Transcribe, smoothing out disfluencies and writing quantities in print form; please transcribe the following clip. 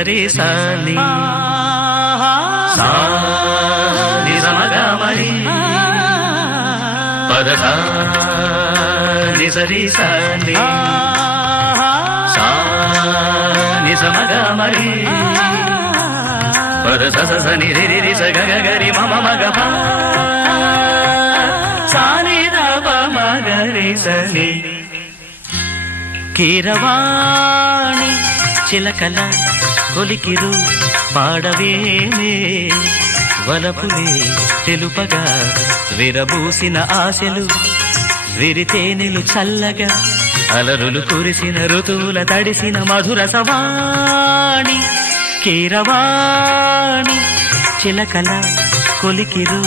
నిజరే సాని సా నిజమగా మరి పదస నిజరే సాని సా నిజమగా మరి పదస స ని రి రి రి స గ గ గ రి మ మ మ గ ప సా ని ద ప మ గ రి స ని కీరవాణి చిలకల కొలికిరు పాడవేమే వలపులే తెలుపగా విరబూసిన ఆశలు విరితేనెలు చల్లగా అలరులు కురిసిన ఋతువుల తడిసిన మధుర సవాణి కీరవాణి చిలకల కొలికిరు